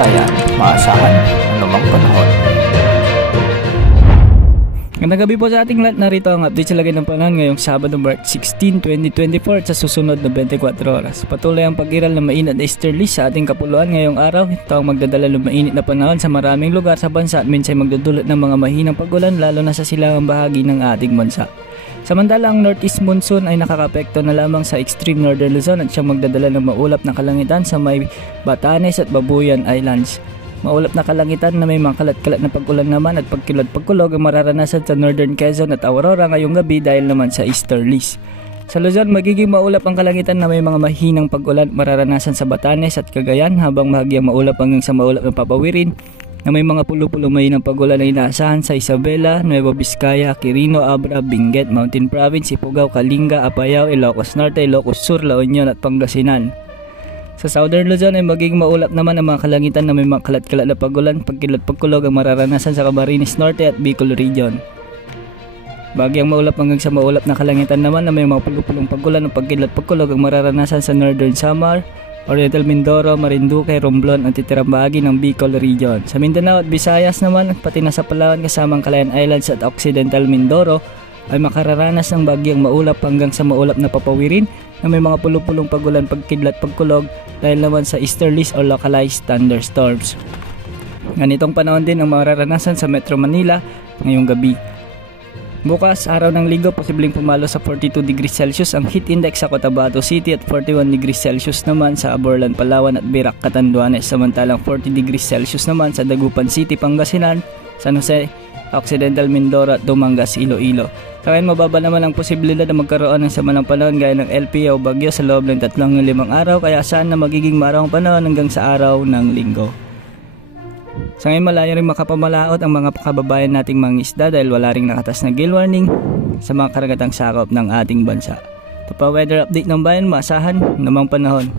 bayan, maasahan anumang panahon. Magandang gabi po sa ating lahat. Narito ang update sa lagay ng panahon ngayong Sabado, March 16, 2024 sa susunod na 24 oras. Patuloy ang pag-iral ng mainit na easterly sa ating kapuluan ngayong araw. Ito ang magdadala ng mainit na panahon sa maraming lugar sa bansa at minsan magdudulot ng mga mahinang pag-ulan lalo na sa silangang bahagi ng ating bansa. Samantala, ang northeast monsoon ay nakakapekto na lamang sa extreme northern Luzon at siyang magdadala ng maulap na kalangitan sa may Batanes at Babuyan Islands. Maulap na kalangitan na may mga kalat-kalat na pag-ulan naman at pagkilot-pagkulog ang mararanasan sa Northern Quezon at Aurora ngayong gabi dahil naman sa easterlies. Sa Luzon, magiging maulap ang kalangitan na may mga mahinang pag-ulan mararanasan sa Batanes at Cagayan habang bahagyang maulap hanggang sa maulap ng papawirin na may mga pulo-pulo mahinang pag-ulan na inaasahan sa Isabela, Nueva Vizcaya, Quirino, Abra, Benguet, Mountain Province, Ifugao, Kalinga, Apayao, Ilocos Norte, Ilocos Sur, La Union at Pangasinan. Sa Southern Luzon ay magiging maulap naman ang mga kalangitan na may mga kalat-kalat na pag-ulan, pagkilot-pagkulog ang mararanasan sa Camarines Norte at Bicol Region. Bagyang maulap hanggang sa maulap na kalangitan naman na may mga pulo-pulong pag-ulan at pagkilot-pagkulog ang mararanasan sa Northern Samar, Oriental Mindoro, Marinduque, Romblon at titirang bahagi ng Bicol Region. Sa Mindanao at Visayas naman, pati na sa Palawan kasamang Calayan Islands at Occidental Mindoro ay makararanas ng bagyang maulap hanggang sa maulap na papawirin na may mga pulo-pulong pag-ulan, pagkidlat, pagkulog dahil naman sa easterlies or localized thunderstorms. Ganitong panahon din ang mararanasan sa Metro Manila ngayong gabi. Bukas, araw ng Linggo, posibleng pumalo sa 42 degrees Celsius ang heat index sa Cotabato City at 41 degrees Celsius naman sa Aborlan, Palawan at Birac, Catanduanes. Samantalang 40 degrees Celsius naman sa Dagupan City, Pangasinan, San Jose, Occidental Mindoro at Dumangas, Iloilo. Kaya mababa naman ang posibilidad na magkaroon ng sama ng panahon gaya ng LPA o bagyo sa loob ng 3-5 araw, kaya saan na magiging marawang panahon hanggang sa araw ng Linggo. Sa ngayon, malayo rin makapamalaot ang mga kababayan nating mga isda dahil wala ring nakatas na gale warning sa mga karagatang sakop ng ating bansa. Ito pa weather update ng bayan, maasahan namang panahon.